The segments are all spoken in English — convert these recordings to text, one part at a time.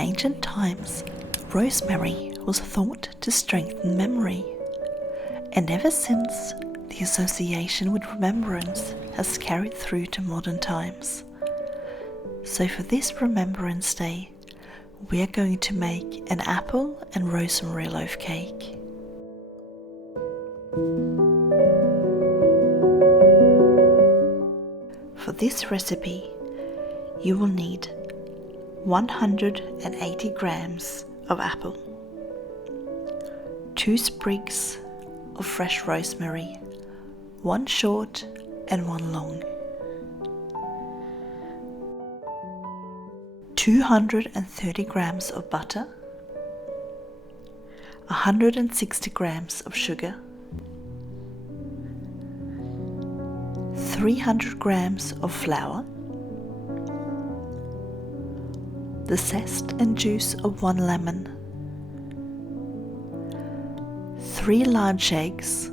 ancient times, rosemary was thought to strengthen memory, and ever since, the association with remembrance has carried through to modern times. So for this Remembrance Day, we are going to make an apple and rosemary loaf cake. For this recipe, you will need 180 grams of apple, 2 sprigs of fresh rosemary, 1 short and 1 long, 230 grams of butter, 160 grams of sugar, 300 grams of flour, the zest and juice of 1 lemon, 3 large eggs,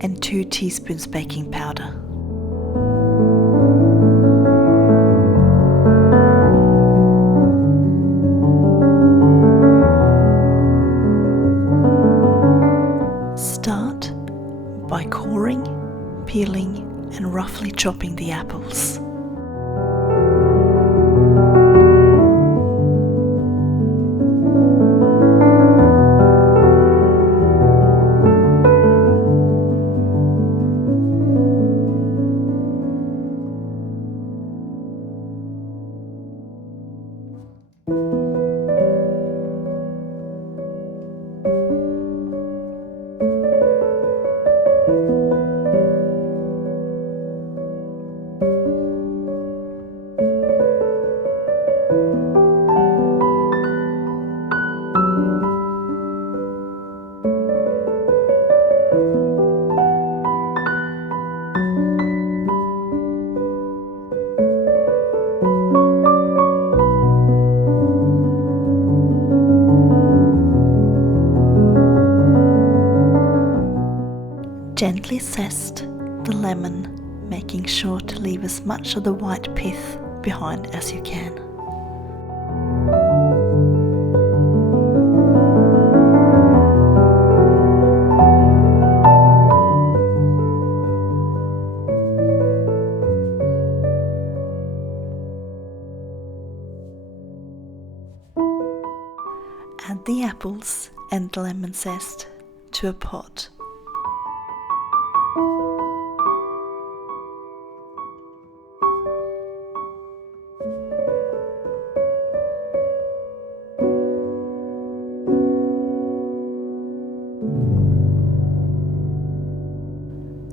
and 2 teaspoons baking powder. Start by coring, peeling, and roughly chopping the apples. Gently zest the lemon, making sure to leave as much of the white pith behind as you can. Add the apples and lemon zest to a pot.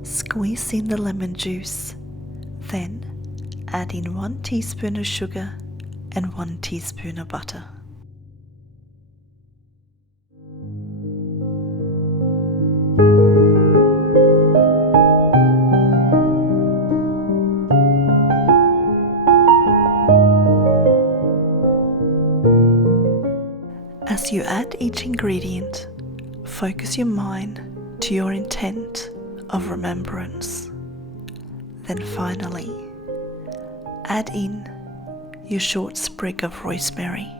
Squeeze in the lemon juice, then add in 1 teaspoon of sugar and 1 teaspoon of butter. As you add each ingredient, focus your mind to your intent of remembrance. Then finally, add in your short sprig of rosemary.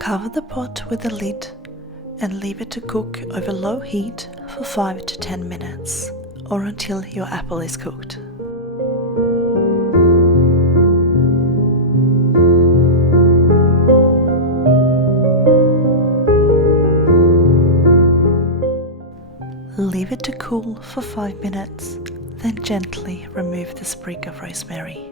Cover the pot with a lid and leave it to cook over low heat for 5 to 10 minutes or until your apple is cooked. Leave it to cool for 5 minutes, then gently remove the sprig of rosemary.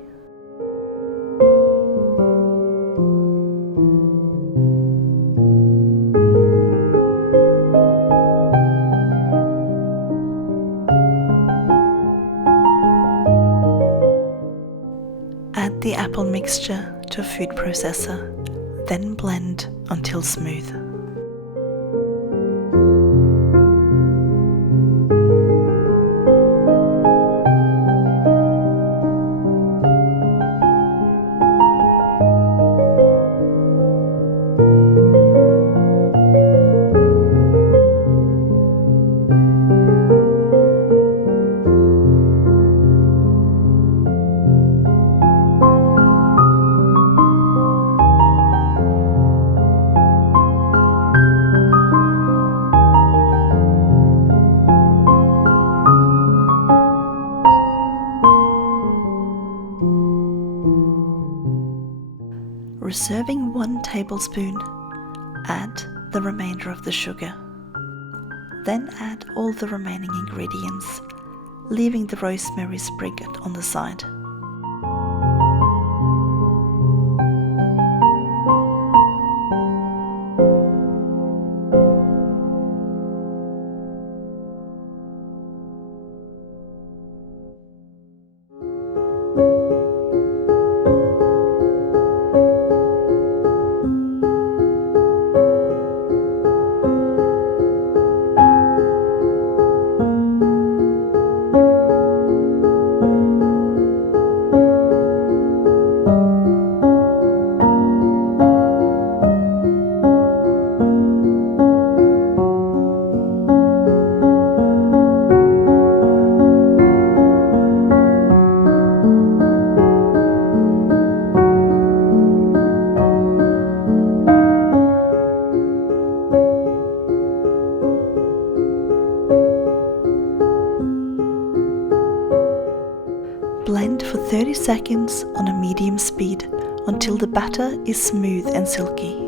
Add the apple mixture to a food processor, then blend until smooth. serving 1 tablespoon, add the remainder of the sugar. Then add all the remaining ingredients, leaving the rosemary sprig on the side. Blend for 30 seconds on a medium speed until the batter is smooth and silky.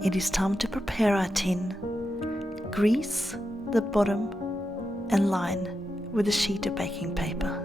It is time to prepare our tin. Grease the bottom and line with a sheet of baking paper.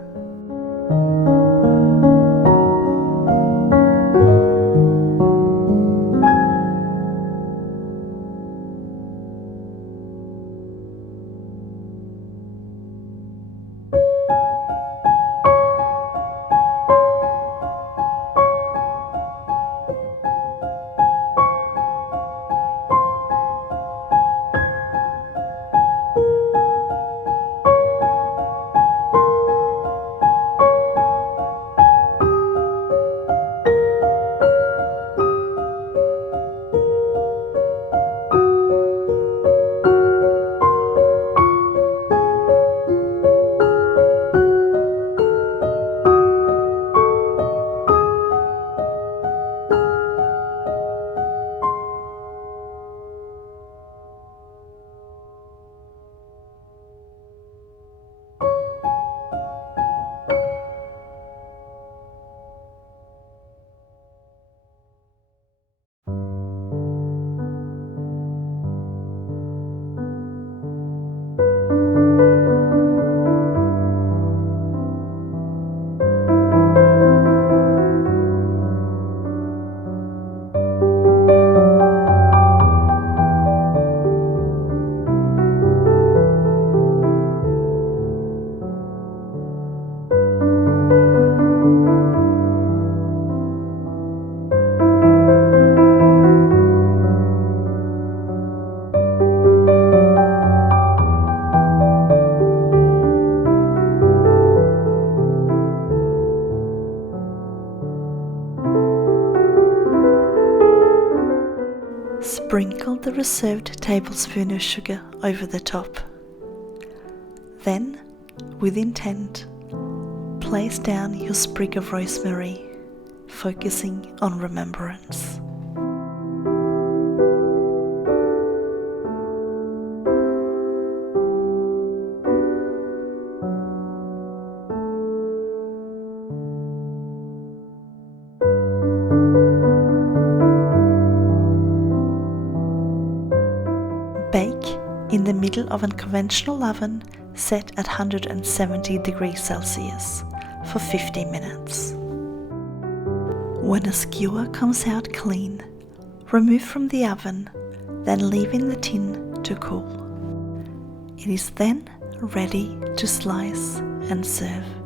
Sprinkle the reserved tablespoon of sugar over the top. Then, with intent, place down your sprig of rosemary, focusing on remembrance. Bake in the middle of a conventional oven set at 170 degrees Celsius for 50 minutes. When a skewer comes out clean, remove from the oven, then leave in the tin to cool. It is then ready to slice and serve.